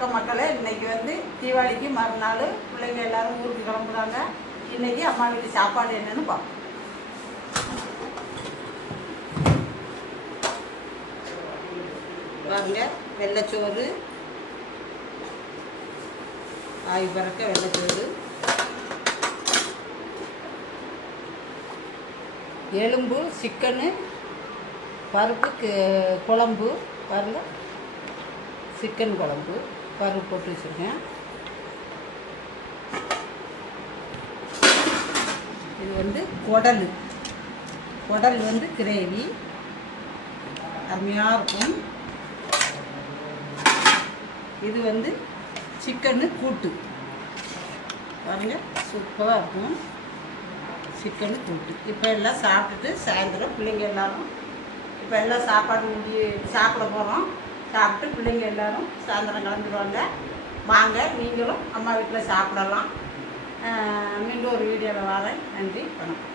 வணக்கம் மக்களே இன்னைக்கு வந்து தீபாவளிக்கு மறுநாள் பிள்ளைங்க எல்லாரும் ஊருக்கு கிளம்புறாங்க. இன்னைக்கு அம்மா வீட்டு சாப்பாடு என்னன்னு பார்ப்போம். பாருங்க வெள்ளைச்சோறு. ஆய் பறக்க வெள்ளைச்சோறு. எலும்பு சிக்கனு பருப்பு குழம்பு. பாருங்க சிக்கன் குழம்பு. பருப்பு போட்டு வச்சுருக்கேன். இது வந்து குடல். குடல் வந்து கிரேவி. அருமையாக இருக்கும். இது வந்து சிக்கனு கூட்டு. பாருங்கள் சூப்பராக இருக்கும். சிக்கனு கூட்டு. இப்போ எல்லாம் சாப்பிட்டுட்டு சாயந்தரம் பிள்ளைங்க எல்லாரும் இப்போ எல்லாம் சாப்பாடு முடி சாப்பிட போகிறோம் சாப்பிட்டு பிள்ளைங்க எல்லோரும் சாயந்தரம் கிளம்பிடுவாங்க. வாங்க நீங்களும் அம்மா வீட்டில் சாப்பிடலாம். மீண்டும் ஒரு வீடியோவில் வரேன். நன்றி வணக்கம்.